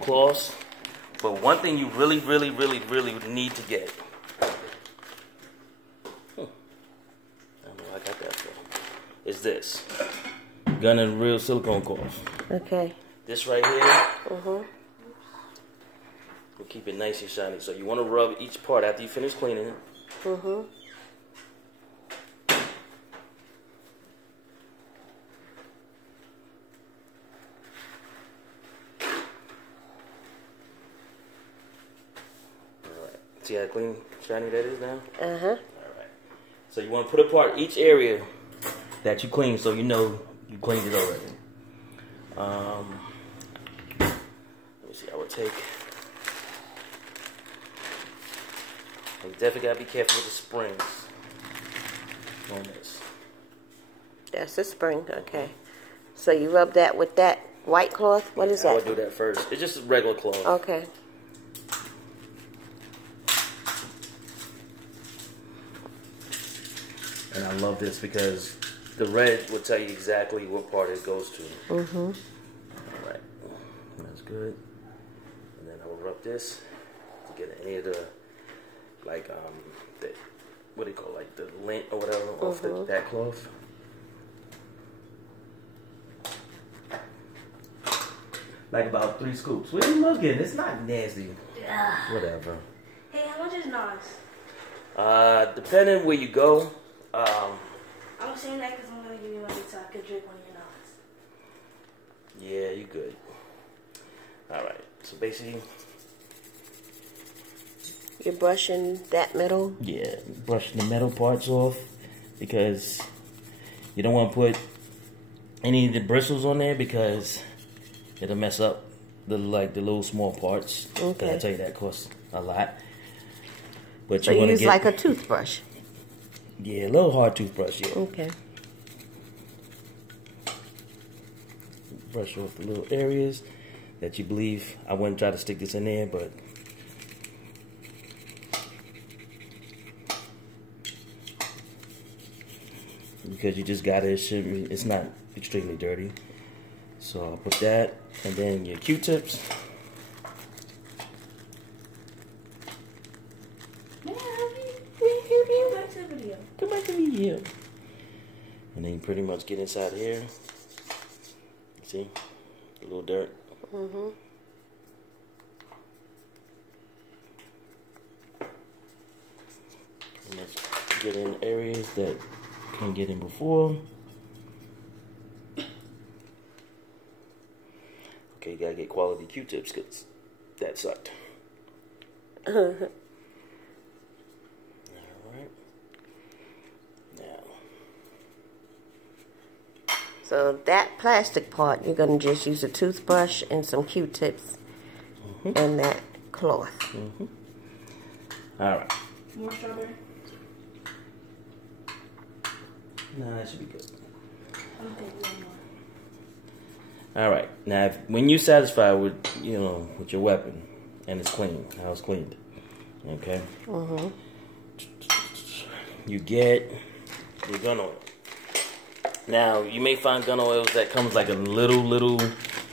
cloths. But one thing you really need to get. I don't know where I got that from. Is this Gun and Reel silicone cloth. Okay. This right here. Will keep it nice and shiny. So you want to rub each part after you finish cleaning it. See how clean, shiny that is now? Alright. So you want to put apart each area that you clean so you know you cleaned it already. Let me see, I would take... You definitely got to be careful with the springs on this. That's the spring, okay. So you rub that with that white cloth? What is that? I would do that first. It's just a regular cloth. Okay. And I love this because the red will tell you exactly what part it goes to. Alright. That's good. And then I will rub this to get any of the, like, what do you call it, like the lint or whatever off that cloth. Like about 3 scoops. What are you looking? It's not nasty. Yeah. Whatever. Hey, how much is NARS? Depending where you go. I'm saying that because I'm going to give you money so I could drink one of your NARS. Yeah, you good. Alright, so basically... You're brushing that metal? Yeah, brushing the metal parts off because you don't want to put any of the bristles on there because it'll mess up the little small parts. Okay. I tell you that costs a lot. But so you use like a toothbrush? Yeah, a little hard toothbrush, yeah. Okay. Brush off the little areas that you believe. I wouldn't try to stick this in there, but because you just got it, it's not extremely dirty. So I'll put that, and then your Q-tips. Come back to the video. And then you pretty much get inside here. See? A little dirt. Mm-hmm. And let's get in areas that couldn't get in before. Okay, you gotta get quality Q-tips because that sucked. Alright. Now. So that plastic part, you're going to just use a toothbrush and some Q-tips and that cloth. Alright. More strawberry? No, that should be good. I'm going to take one more. Alright. Now, when you're satisfied with, with your weapon and it's clean, how it's cleaned, okay? You get your gun oil. Now, you may find gun oils that comes like a little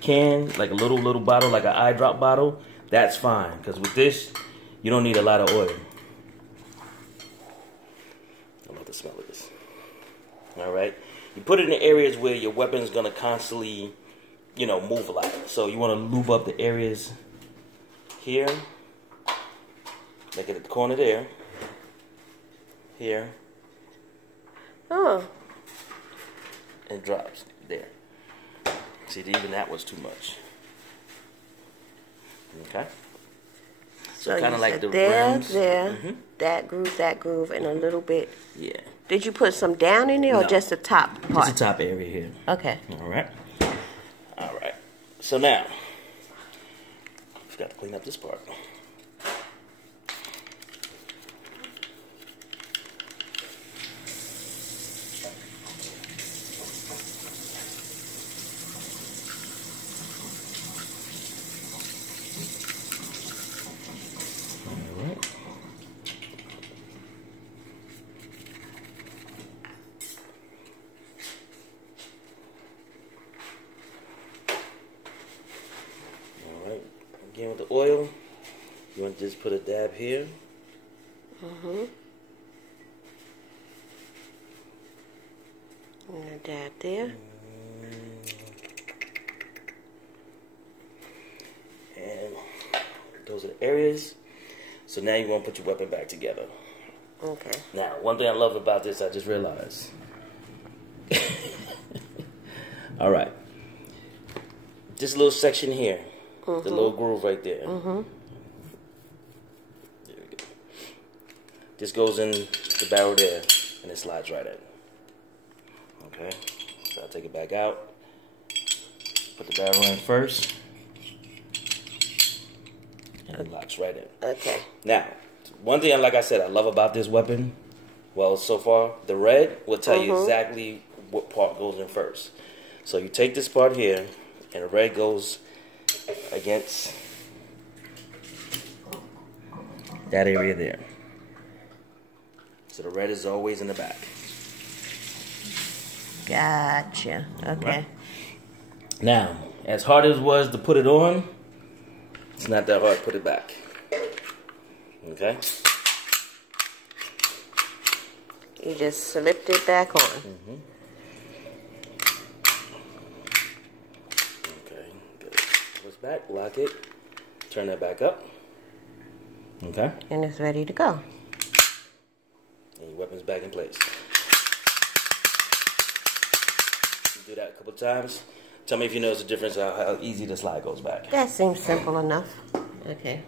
can, like a little bottle, like an eye drop bottle. That's fine, because with this, you don't need a lot of oil. I love the smell of this. Alright? You put it in the areas where your weapon's going to constantly, move a lot. So you want to lube up the areas here. Make it at the corner there. Here. Oh. And drops there. See, even that was too much. Okay. So kind of like the rims. There, that groove, and a little bit. Yeah. Did you put some down in there or just the top part? Just the top area here. Okay. All right. All right. So now, forgot to clean up this part. Again with the oil, you want to just put a dab here. And a dab there. And those are the areas. So now you want to put your weapon back together. Okay. Now, one thing I love about this, I just realized. All right. This little section here, the little groove right there. There we go. This goes in the barrel there, and it slides right in. Okay. So I'll take it back out. Put the barrel in first. And it locks right in. Okay. Now, one thing, like I said, I love about this weapon, well, so far, the red will tell you exactly what part goes in first. So you take this part here, and the red goes against that area there. So the red is always in the back. Gotcha. Okay. Right. Now, as hard as it was to put it on, it's not that hard to put it back. Okay? You just slipped it back on. Okay, good. Pull this back, lock it, turn that back up. Okay? And it's ready to go. And your weapon's back in place. You do that a couple times. Tell me if you notice the difference how easy the slide goes back. That seems simple enough. Okay.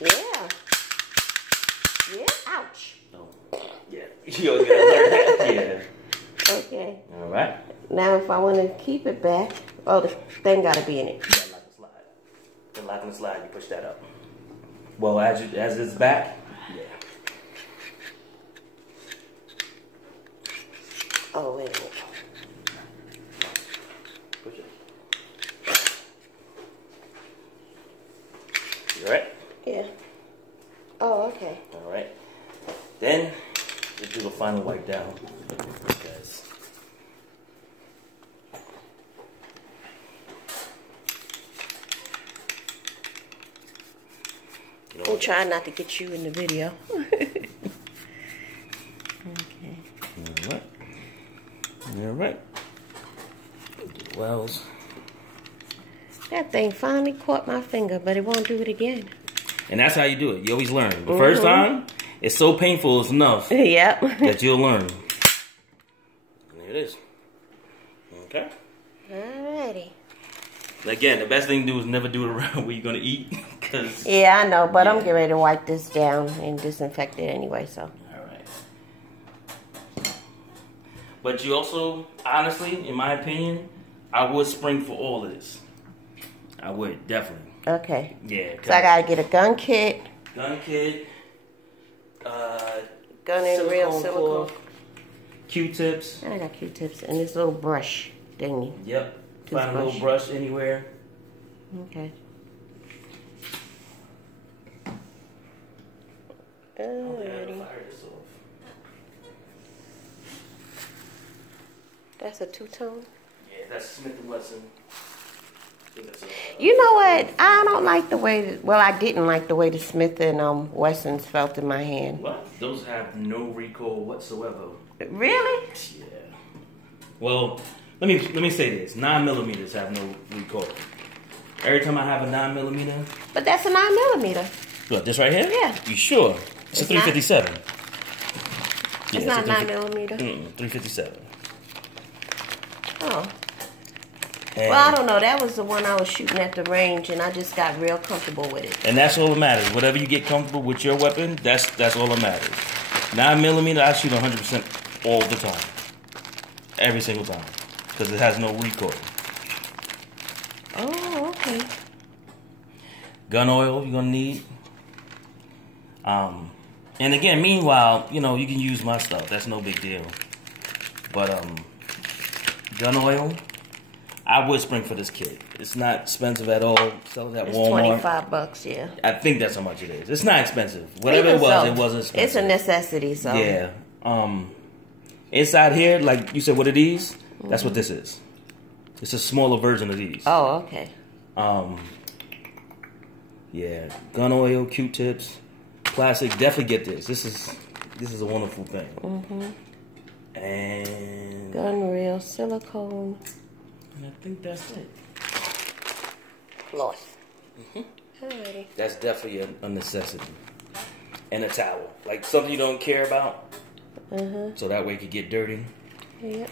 Yeah. Yeah. Ouch. Oh, yeah. You always gotta learn that. Yeah. Okay. All right. Now, if I want to keep it back, oh, the thing got to be in it. You gotta lock the slide. Then lock the slide, you push that up. Well, as it's back, yeah. Oh, wait a minute. Push it. You all right? Yeah. Oh, okay. All right. Then let's do the final wipe down, guys. You know I'm trying not to get you in the video. Okay. All right. All right. Wells. That thing finally caught my finger, but it won't do it again. And that's how you do it. You always learn. The first time, it's so painful, it's enough Yep. that you'll learn. And there it is. Okay. Alrighty. Again, the best thing to do is never do it around where you're going to eat. Cause, Yeah, I know, but I'm getting ready to wipe this down and disinfect it anyway, so. all right. But you also, honestly, in my opinion, I would spring for all of this. I would, definitely. Okay. Yeah. So I gotta get a gun kit. Gun kit. Gun and real silicone silicone. core, Q-tips. I got Q-tips and this little brush thingy. Yep. Find a Toothbrush. little brush anywhere. Okay. Okay, Alrighty. fire this off. That's a two-tone. Yeah, that's Smith & Wesson. I think that's You know what? I don't like the way. Well, I didn't like the way the Smith and Wessons felt in my hand. what? Those have no recoil whatsoever. Really? Yeah. Well, let me say this: 9mm have no recoil. Every time I have a 9mm, But that's a 9mm. what, this right here? Yeah. You sure? It's a It's not- 357. It's not 9mm. 357. Oh. And, Well, I don't know. That was the one I was shooting at the range, and I just got real comfortable with it. and that's all that matters. Whatever you get comfortable with your weapon, that's all that matters. 9mm, I shoot 100% all the time, every single time, because it has no recoil. Oh, okay. Gun oil you're gonna need. And again, meanwhile, you know, you can use my stuff. That's no big deal. But gun oil, I would spring for this kit. It's not expensive at all. Sell it at It's Walmart. $25, yeah. I think that's how much it is. It's not expensive. Whatever Even it was, so, it wasn't expensive. It's a necessity, so. Yeah. Inside here, like you said, what are these? That's what this is. It's a smaller version of these. Oh, okay. Yeah, gun oil, Q-tips, plastic. Definitely get this. This is a wonderful thing. And Gun reel, silicone, I think that's it. cloth. Alrighty. That's definitely a necessity. And a towel, like something you don't care about, so that way it could get dirty. Yep.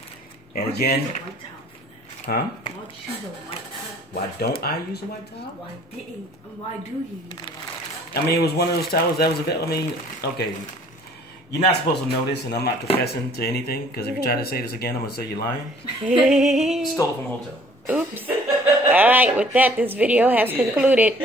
And again, White towel for that. huh? Why'd you use a white towel? Why don't I use a white towel? Why do you use a white towel? I mean, it was one of those towels that was available. I mean, okay, you're not supposed to know this, and I'm not confessing to anything, because if you try to say this again, I'm going to say you're lying. Stole it from a hotel. Oops. All right, with that, this video has concluded.